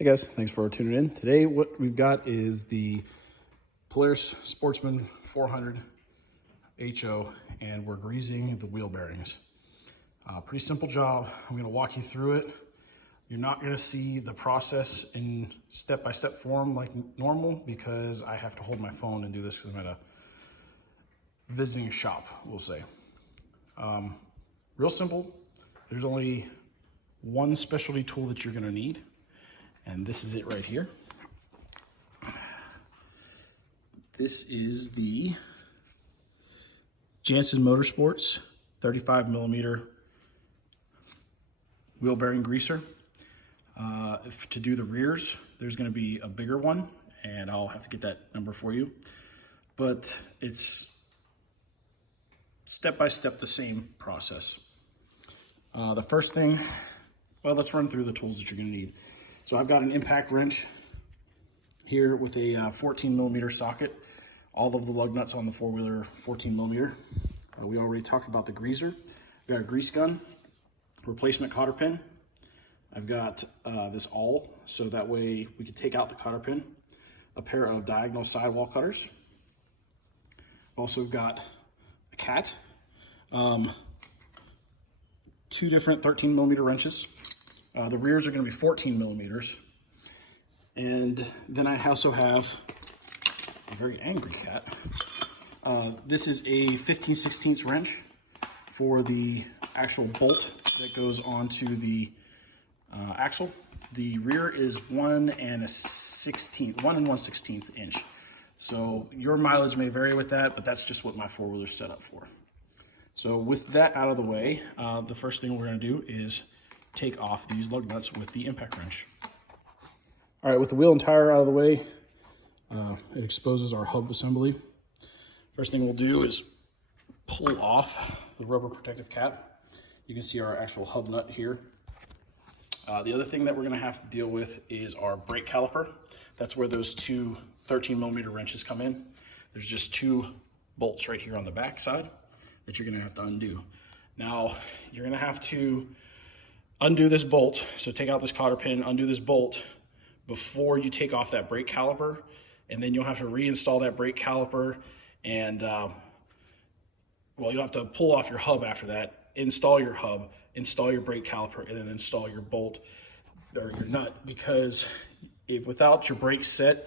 Hey guys, thanks for tuning in. Today what we've got is the Polaris Sportsman 400 HO, and we're greasing the wheel bearings. Pretty simple job. I'm going to walk you through it. You're not going to see the process in step-by-step form like normal because I have to hold my phone and do this because I'm at a visiting shop, we'll say. Real simple. There's only one specialty tool that you're going to need, and this is it right here. This is the Jansen Motorsports 35 millimeter wheel bearing greaser. To do the rears, there's going to be a bigger one, and I'll have to get that number for you. But it's step by step the same process. The first thing, well, let's run through the tools that you're going to need. So I've got an impact wrench here with a 14 millimeter socket. All of the lug nuts on the four-wheeler 14 millimeter. We already talked about the greaser. I've got a grease gun, replacement cotter pin. I've got this awl, so that way we can take out the cotter pin. A pair of diagonal sidewall cutters. Also got a cat. Two different 13 millimeter wrenches. The rears are going to be 14 millimeters. And then I also have a very angry cat. This is a 15/16 wrench for the actual bolt that goes onto the axle. The rear is 1 1/16 inch. So your mileage may vary with that, but that's just what my four-wheeler is set up for. So with that out of the way, the first thing we're going to do is take off these lug nuts with the impact wrench. All right, with the wheel and tire out of the way, it exposes our hub assembly. First thing we'll do is pull off the rubber protective cap. You can see our actual hub nut here. The other thing that we're going to have to deal with is our brake caliper. That's where those two 13 millimeter wrenches come in. There's just two bolts right here on the back side that you're going to have to undo. Now, you're going to have to undo this bolt. So take out this cotter pin, undo this bolt before you take off that brake caliper, and then you'll have to reinstall that brake caliper, and well, you'll have to pull off your hub after that, install your hub, install your brake caliper, and then install your bolt or your nut, because if without your brakes set,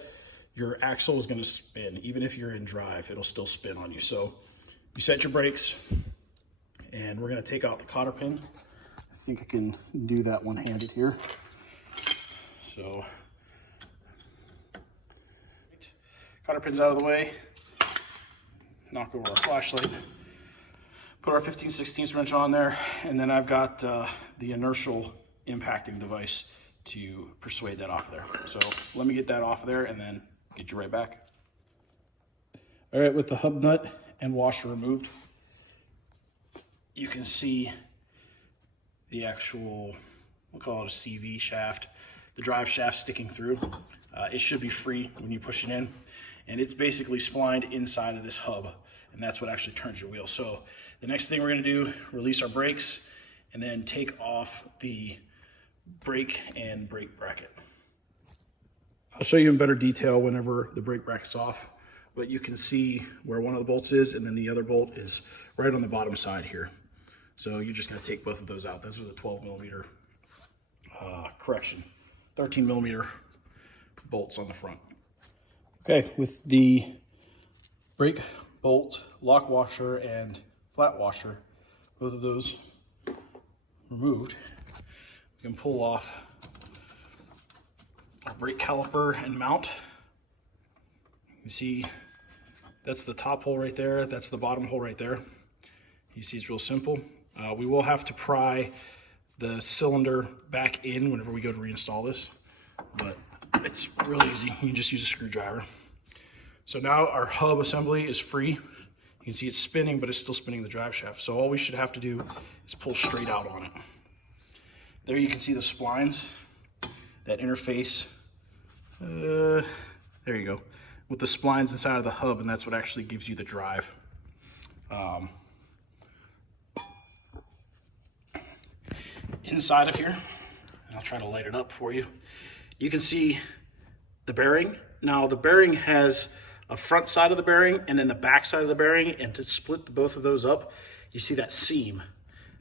your axle is going to spin. Even if you're in drive, it'll still spin on you. So you set your brakes, and we're going to take out the cotter pin. I think I can do that one-handed here. So cotter pin's out of the way, knock over our flashlight, put our 15/16 wrench on there, and then I've got the inertial impacting device to persuade that off there. So let me get that off there and then get you right back. All right, with the hub nut and washer removed, you can see the actual, we'll call it a CV shaft, the drive shaft sticking through. It should be free when you push it in, and it's basically splined inside of this hub, and that's what actually turns your wheel. So the next thing we're going to do, release our brakes and then take off the brake and brake bracket. I'll show you in better detail whenever the brake bracket's off, but you can see where one of the bolts is, and then the other bolt is right on the bottom side here. So you're just going to take both of those out. Those are the 12 millimeter, 13 millimeter bolts on the front. Okay, with the brake bolt, lock washer, and flat washer, both of those removed, we can pull off our brake caliper and mount. You can see that's the top hole right there, that's the bottom hole right there. You see it's real simple. We will have to pry the cylinder back in whenever we go to reinstall this, but it's really easy. You can just use a screwdriver. So now our hub assembly is free. You can see it's spinning, but it's still spinning the drive shaft. So all we should have to do is pull straight out on it. There you can see the splines that interface. There you go. With the splines inside of the hub, and that's what actually gives you the drive. Inside of here, and I'll try to light it up for you, you can see the bearing. Now the bearing has a front side of the bearing and then the back side of the bearing, and to split both of those up, you see that seam.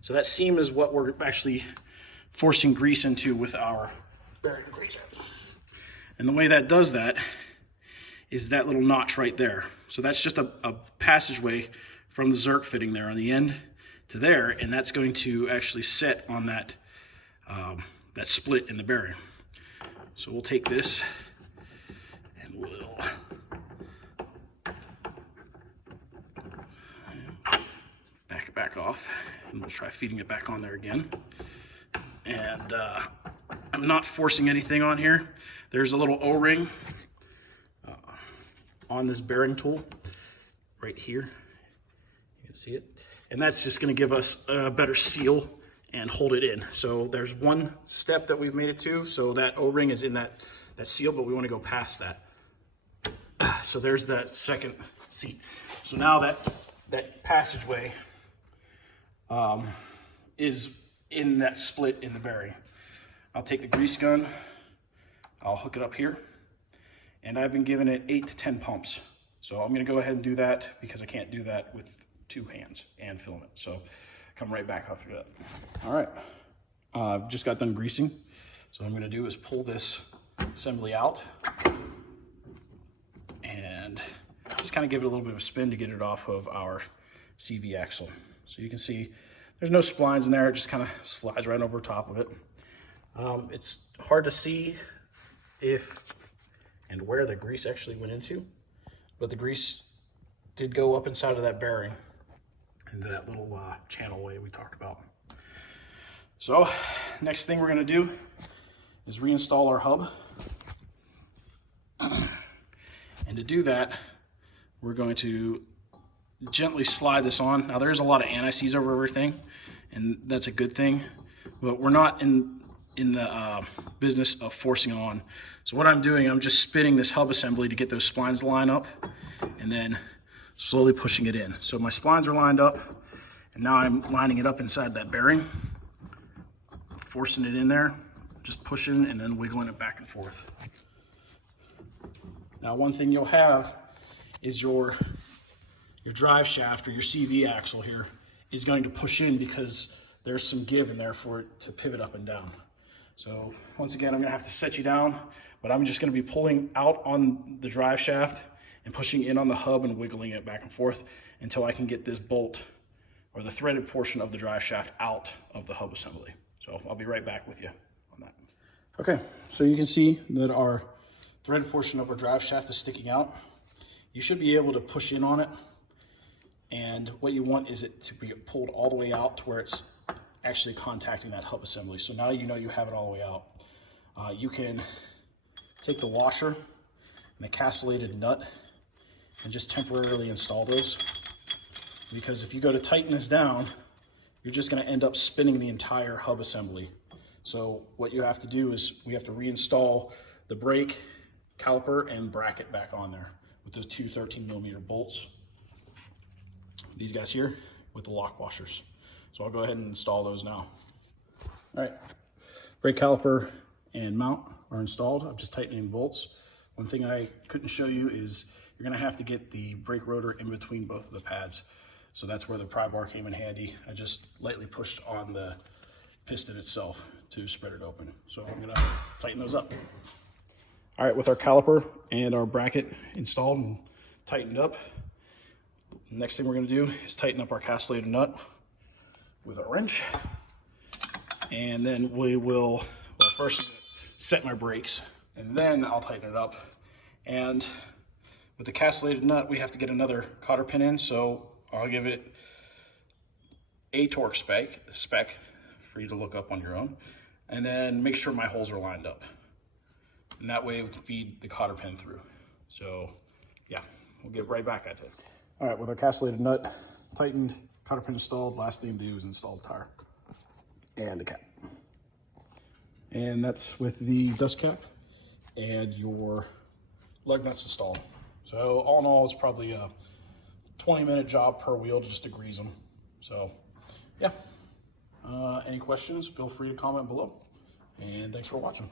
So that seam is what we're actually forcing grease into with our bearing greaser. And the way that does that is that little notch right there. So that's just a passageway from the Zerk fitting there on the end to there, and that's going to actually set on that, that split in the bearing. So we'll take this and we'll back off, and we'll try feeding it back on there again. And I'm not forcing anything on here. There's a little O-ring on this bearing tool right here. You can see it. And that's just going to give us a better seal and hold it in. So there's one step that we've made it to. So that O-ring is in that seal, but we want to go past that. So there's that second seat. So now that passageway is in that split in the bearing. I'll take the grease gun, I'll hook it up here, and I've been giving it 8 to 10 pumps. So I'm gonna go ahead and do that because I can't do that with 2 hands and film it. So come right back after that. All right, I've just got done greasing. So what I'm gonna do is pull this assembly out and just kind of give it a little bit of a spin to get it off of our CV axle. So you can see there's no splines in there, it just kind of slides right over top of it. It's hard to see if and where the grease actually went into, but the grease did go up inside of that bearing into that little channel way we talked about. So next thing we're going to do is reinstall our hub. And to do that, we're going to gently slide this on. Now there's a lot of anti-seize over everything, and that's a good thing, but we're not in the business of forcing it on. So what I'm doing, I'm just spinning this hub assembly to get those splines to line up, and then slowly pushing it in. So my splines are lined up, and now I'm lining it up inside that bearing, forcing it in there, just pushing and then wiggling it back and forth. Now one thing you'll have is your drive shaft or your CV axle here is going to push in because there's some give in there for it to pivot up and down. So once again, I'm gonna have to set you down, but I'm just gonna be pulling out on the drive shaft and pushing in on the hub and wiggling it back and forth until I can get this bolt or the threaded portion of the drive shaft out of the hub assembly. So I'll be right back with you on that. Okay, so you can see that our threaded portion of our drive shaft is sticking out. You should be able to push in on it, and what you want is it to be pulled all the way out to where it's actually contacting that hub assembly. So now you know you have it all the way out. You can take the washer and the castellated nut and just temporarily install those, because if you go to tighten this down, you're just going to end up spinning the entire hub assembly. So what you have to do is we have to reinstall the brake caliper and bracket back on there with those two 13mm bolts, these guys here with the lock washers. So I'll go ahead and install those now. All right, brake caliper and mount are installed. I'm just tightening the bolts. One thing I couldn't show you is you're gonna have to get the brake rotor in between both of the pads. So that's where the pry bar came in handy. I just lightly pushed on the piston itself to spread it open. So I'm gonna tighten those up. All right, with our caliper and our bracket installed and tightened up, the next thing we're gonna do is tighten up our castellated nut with a wrench. And then we will, well, first set my brakes and then I'll tighten it up. And with the castellated nut, we have to get another cotter pin in. So I'll give it a torque spec for you to look up on your own. And then make sure my holes are lined up. And that way we can feed the cotter pin through. So yeah, we'll get right back at it. All right, with our castellated nut tightened, cotter pin installed, last thing to do is install the tire and the cap. And that's with the dust cap and your lug nuts installed. So all in all, it's probably a 20-minute job per wheel just to grease them. So yeah, any questions, feel free to comment below. And thanks for watching.